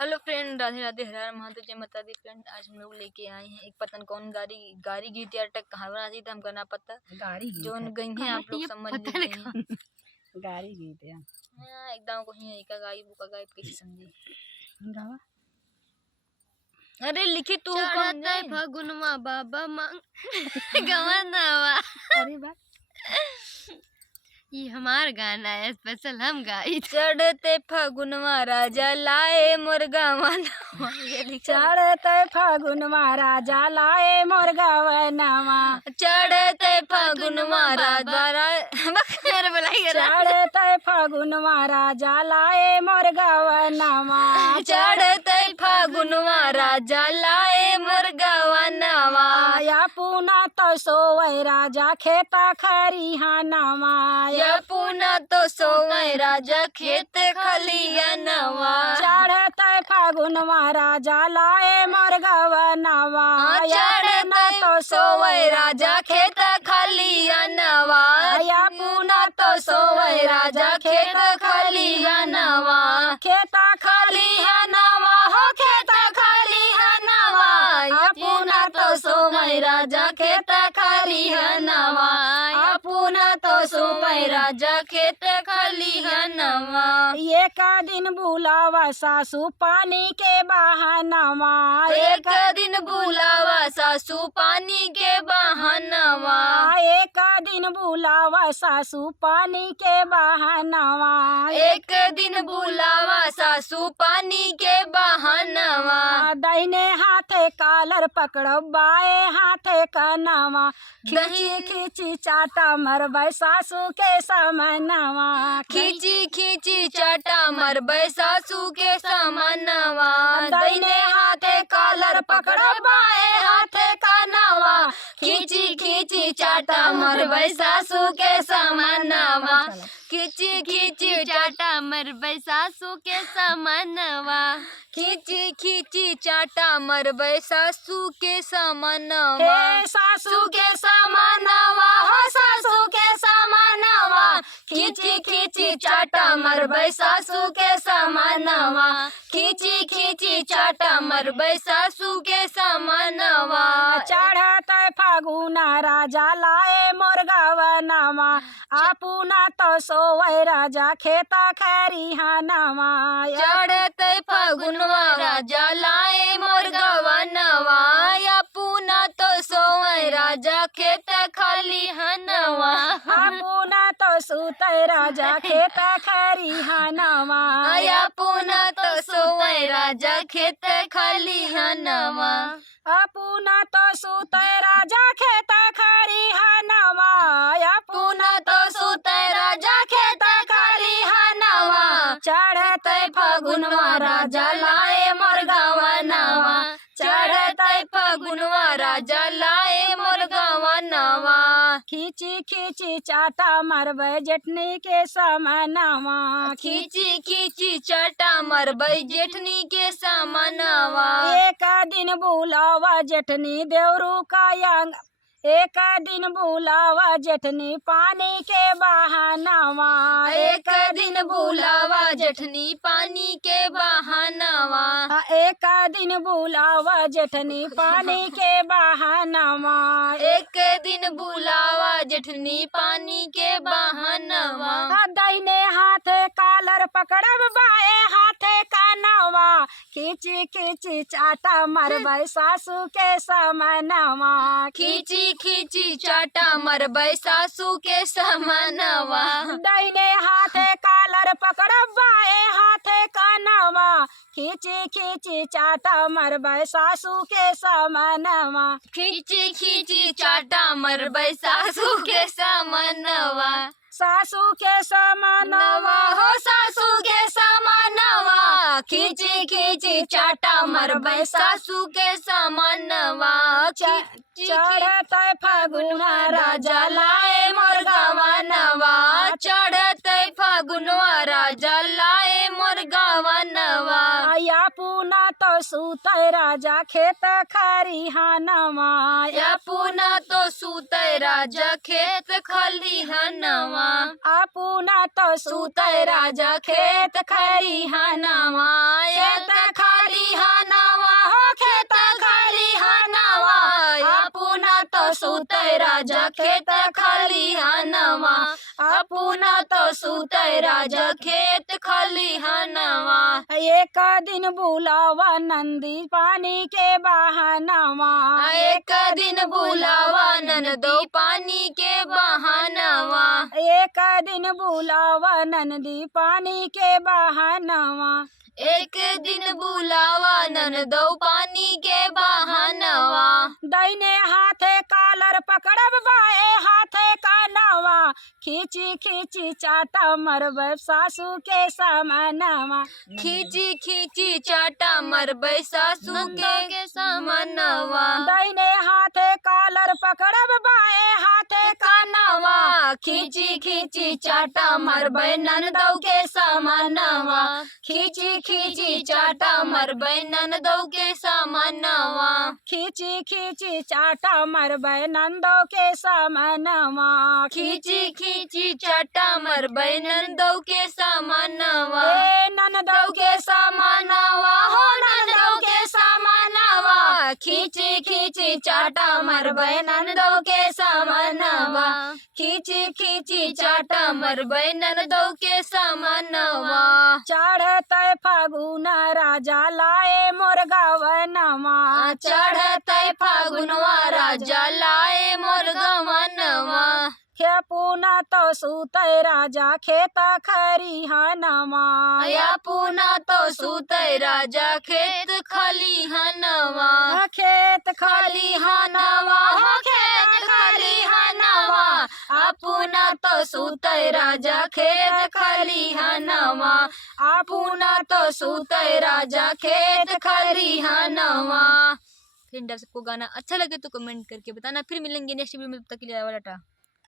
Hello friend, Radhe Radhe, हर हर महादेव, जय माता दी। Friend, आज हम लोग लेके आए हैं एक पतन कौन गाड़ी गाड़ी गीत यार तक कहावत आती था हमका ना पता गाड़ी जो गई है आप लोग समझ लीजिए। गाड़ी गीत है एकदम को ही का गाई बुका गाई कैसे समझी गावा। अरे लिखी तू कौन है फगुनमा बाबा मांग गवनवा। अरे बा ये हमार गाना है, स्पेशल हम गाई। चढ़ते फगुनवा राजा लाए मोर गवनवा। चढ़ते फगुनवा राजा लाए मोर गवनवा। चढ़ते फगुनवा राजा चढ़ते फगुनवा राजा लाए मोर गवनवा। चढ़ते फगुनवा राजा लाए मोर गवनवा। या पुना तो सोवै राजा खेता खरिहानवा। या पुना तो सोवै राजा खेत खलिहानवा। चढ़ते फगुनवा राजा लाए मोर गवनवा। चढ़ते तो सोवै राजा खेत खलिहानवा। या पुना तो सोवै राजा खेत खलिहानवा। खेता खलिहानवा हो खेता खलिहानवा। या पुना तो सोवै राजा खेत खलिहानवा। या पुना तो सोवै राजा खेत खलिहानवा। एक दिन बुलावा सासू पानी के बहानवा। एक दिन बुलावा सासू पानी के बहानवा। एक दिन बुलावा सासू पानी के बहानवा। एक दिन बुलावा सासू पानी के बहानवा। दाहिने हाथे कालर पकड़ो बाए हाथे कनवा। खींची खींची चाटा मरबै सासू के समनवा। खींची खींची चाटा मरबै सासू के समनवा। दाहिने हाथे कालर पकड़ो बाए हाथे कनवा। खींची खींची चाटा मरबै सासू के समनवा। खींची खींची चाटा मरबै सासू के समनवा। खींची खींची चाटा मरबै सासू के समनवा। हे सासू के समनवा हो सासू के समनवा। खींची खींची चाटा मरबै सासू के समनवा। खींची खींची चाटा मरबै सासू के समनवा। चढ़ते फगुना राजा लाए मोर गवनवा। आपुना तो सोवै राजा खेता खरिहानवा। चढ़ते फगुनवा राजा लाए मोर गवनवा। या पुना तो सोवै राजा खेत खलिहानवा। आपुना तो सुतै राजा खेता खरिहानवा। या पुना तो सोवै राजा खेत खलिहानवा। आपुना तो सुतै राजा खेता खरिहानवा। पुना तो सुतै राजा खेत खलिहानवा। चढ़ते फगुनवा राजा लाए मोर गवनवा। चढ़ते फगुनवा राजा लाए मोर गवनवा। खींची खींची चाटा मरबै जेठनी के समनवा। खींची खींची चाटा मरबै जेठनी के समनवा। एक दिन बुलावा जेठनी देवरू का यंग। एक दिन बुलावा जेठनी पानी के बहानवा। एक दिन बुलावा जेठनी पानी के बहानवा। एक दिन बुलावा जेठनी पानी के बहानवा। एक दिन बुलावा जेठनी पानी के बहानवा। दाहिने हाथे कालर पकड़ब बाए हाथे कनवा। खींची खींची चाटा मरबै सासू के समनवा। खींची खींची चाटा मरबै सासू के समनवा। दाहिने हाथे कालर पकड़ब बाए हाथे कनवा। खींची खींची चाटा मरबै सासू के समनवा। खींची खींची चाटा मरबै सासू के समनवा। सासू के समनवा हो सासू के समनवा। खींची खींची चाटा मरबै सासू के समनवा। चढ़ते फगुना राजा लाए मोर गवनवा। चढ़ते फगुनवा राजा लाए मोर गवनवा। या पुना तो सुतै राजा खेत खरिहानवा। या पुना तो सुतै राजा खेत खलिहानवा। आपुना तो सुतै राजा खेत खरिहानवा। खेत सुतै राजा खेत खलिहानवा अपुना तो सुतै राजा खेत खलिहानवा एक दिन बुलावा नंदी पानी के बहानवा एक दिन बुलावा ननदो पानी के बहानवा एक दिन बुलावा नंदी पानी के बहानवा एक दिन बुलावा ननदो पानी के बहानवा दाहिने हाथे कालर पकड़ब बाए हाथे कानवा खींची खींची चाटा मरब सासू के समानवा खींची खींची चाटा मरबै सासू के समानवा दाहिने हाथे कालर पकड़ब बाए हाथे कानवा खींची खींची चाटा मरबै ननदौ के समानवा खींची खींची चाटा मरबै ननदौ के समानवा खींची खींची चाटा मरबै नंदो के समानवा खींची खींची चाटा मरबै ननदौ के समानवा ए ननदौ के समानवा हो ननदौ के समानवा खींची खींची चाटा मरबै ननदौ के समानवा खींची खींची चाटा मरबै ननदौ के समानवा चढ़तै फागुन राजा लाए मोर गवनवा चढ़तै फागुनवा राजा लाए मोर गवनवा खेपुना तो सुतै राजा खेत खरिहानवा पुना तो सुतै राजा खेत खलिहानवा खेत खलिहानवा हो खेत खलिहानवा अपुना तो सुतै राजा खेत खलिहानवा अपुना तो सुतै राजा खेत खलिहानवा। फ्रेंड, आपको गाना अच्छा लगे तो कमेंट करके बताना। फिर मिलेंगे नेक्स्ट वीडियो में, तब तक के लिए टाटा।